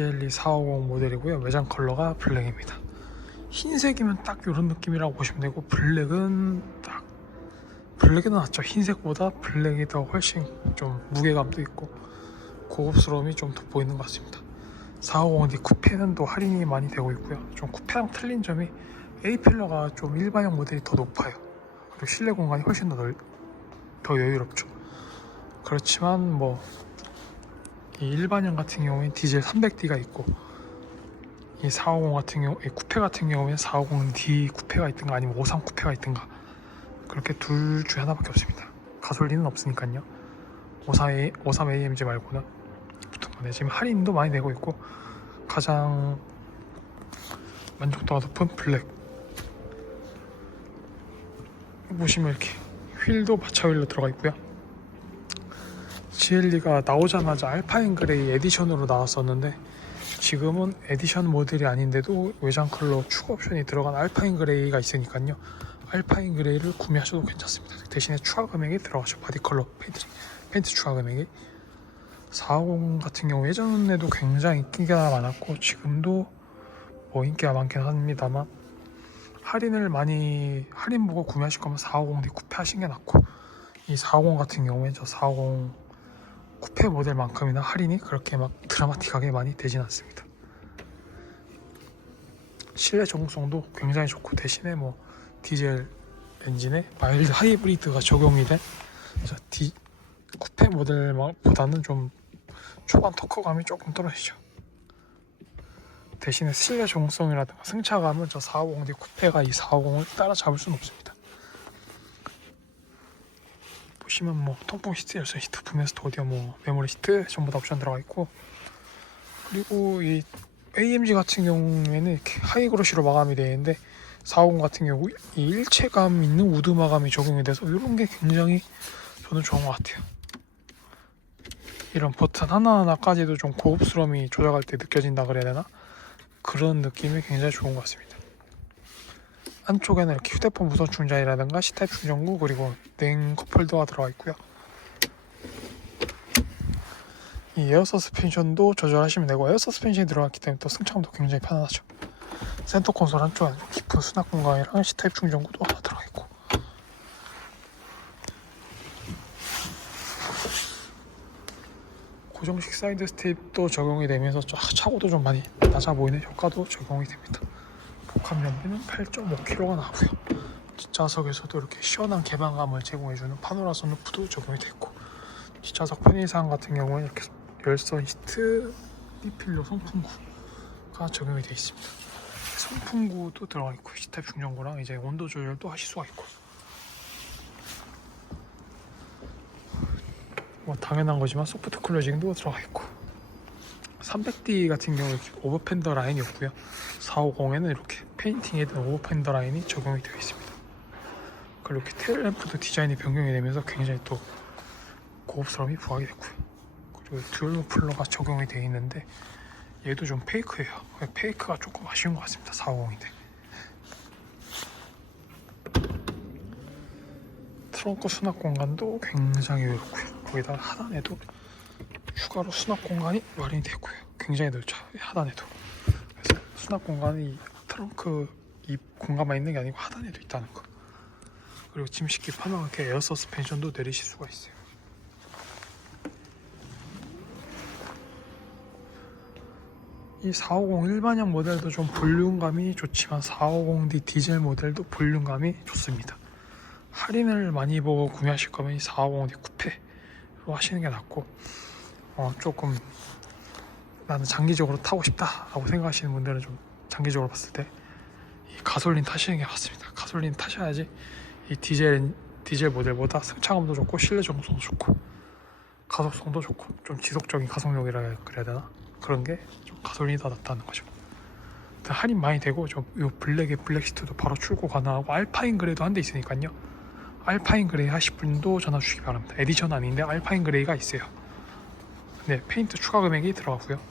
GLE 450 모델이고요. 외장 컬러가 블랙입니다. 흰색이면 딱 이런 느낌이라고 보시면 되고 블랙은 딱 블랙이 더 낫죠. 흰색보다 블랙이 더 훨씬 좀 무게감도 있고 고급스러움이 좀 돋보이는 것 같습니다. 450D 쿠페는 또 할인이 많이 되고 있고요. 좀 쿠페랑 틀린 점이 A 필러가 좀 일반형 모델이 더 높아요. 그리고 실내 공간이 훨씬 더, 넓, 더 여유롭죠. 그렇지만 뭐 이 일반형 같은 경우엔 디젤 300D가 있고 이 450 같은 경우, 이 쿠페 같은 경우엔 450D 쿠페가 있든가 아니면 53 쿠페가 있든가 그렇게 둘 중에 하나밖에 없습니다. 가솔린은 없으니까요. 53A, 53AMG 말고는 붙은 거네. 지금 할인도 많이 되고 있고 가장 만족도가 높은 블랙. 보시면 이렇게 휠도 마차 휠로 들어가 있고요. GLE가 나오자마자 알파인 그레이 에디션으로 나왔었는데 지금은 에디션 모델이 아닌데도 외장 컬러 추가 옵션이 들어간 알파인 그레이가 있으니까요. 알파인 그레이를 구매하셔도 괜찮습니다. 대신에 추가 금액이 들어가죠. 바디 컬러 페인트, 페인트 추가 금액이 450 같은 경우 예전에도 굉장히 인기가 많았고 지금도 뭐 인기가 많긴 합니다만 할인을 많이 할인 보고 구매하실 거면 450D 쿠페 하신 게 낫고 이 450 같은 경우에 저 450 쿠페 모델만큼이나 할인이 그렇게 막 드라마틱하게 많이 되진 않습니다. 실내 적응성도 굉장히 좋고 대신에 뭐 디젤 엔진에 마일드 하이브리드가 적용이 된저 디, 쿠페 모델보다는 좀 초반 토크감이 조금 떨어지죠. 대신에 실내 적응성이라든가 승차감은 저 450D 쿠페가 이 450을 따라잡을 수는 없습니다. 보시면 뭐 통풍 시트, 열선 시트, 분해스트 오디오, 뭐 메모리 시트 전부 다 옵션 들어가 있고 그리고 이 AMG 같은 경우에는 이렇게 하이그로시로 마감이 되어 있는데 450 같은 경우 이 일체감 있는 우드 마감이 적용이 돼서 이런 게 굉장히 저는 좋은 것 같아요. 이런 버튼 하나하나까지도 좀 고급스러움이 조작할 때 느껴진다 그래야 되나? 그런 느낌이 굉장히 좋은 것 같습니다. 안쪽에는 이렇게 휴대폰 무선 충전이라든가 C타입 충전구 그리고 냉 컵홀더가 들어가 있고요. 이 에어 서스펜션도 조절하시면 되고 에어 서스펜션이 들어갔기 때문에 또 승차감도 굉장히 편안하죠. 센터 콘솔 한쪽에 깊은 수납 공간이랑 C타입 충전구도 하나 들어가 있고 고정식 사이드 스텝도 적용이 되면서 쫙 차고도 좀 많이 낮아 보이는 효과도 적용이 됩니다. 연비는 8.5kg가 나고요. 뒷좌석에서도 이렇게 시원한 개방감을 제공해주는 파노라 선루프도 적용이 됐고 뒷좌석 편의상 같은 경우는 이렇게 열선 시트 리필로 송풍구가 적용이 되어 있습니다. 송풍구도 들어가 있고 C타입 충전구랑 이제 온도 조절도 하실 수가 있고 뭐 당연한 거지만 소프트 클로징도 들어가 있고 300D 같은 경우 이렇게 오버팬더 라인이 없고요. 450에는 이렇게 페인팅에 대한 오버팬더 라인이 적용이 되어 있습니다. 그리고 이렇게 테일램프도 디자인이 변경이 되면서 굉장히 또 고급스러움이 부각이 됐고요. 그리고 듀얼 무플러가 적용이 되어 있는데 얘도 좀 페이크예요. 페이크가 조금 아쉬운 것 같습니다 450인데 트렁크 수납 공간도 굉장히 넓고요. 거기다 하단에도 추가로 수납 공간이 마련이 되고요. 굉장히 넓죠. 하단에도. 그래서 수납 공간이 트렁크 이 공간만 있는 게 아니고 하단에도 있다는 거. 그리고 짐 싣기 편하게 에어 서스펜션도 내리실 수가 있어요. 이 450 일반형 모델도 좀 볼륨감이 좋지만 450D 디젤 모델도 볼륨감이 좋습니다. 할인을 많이 보고 구매하실 거면 이 450D 쿠페로 하시는 게 낫고 어, 조금 나는 장기적으로 타고 싶다라고 생각하시는 분들은 좀 장기적으로 봤을 때이 가솔린 타시는 게 맞습니다. 가솔린 타셔야지 이 디젤 디젤 모델보다 승차감도 좋고 실내 정성도 좋고 가속성도 좋고 좀 지속적인 가속력이라 그래야 되나 그런 게 좀 가솔린이 더 낫다는 거죠. 할인 많이 되고 좀이 블랙의 블랙 시트도 바로 출고 가능하고 알파인 그레이도 한 대 있으니까요. 알파인 그레이 하실 분도 전화 주시기 바랍니다. 에디션 아닌데 알파인 그레이가 있어요. 네, 페인트 추가 금액이 들어가고요.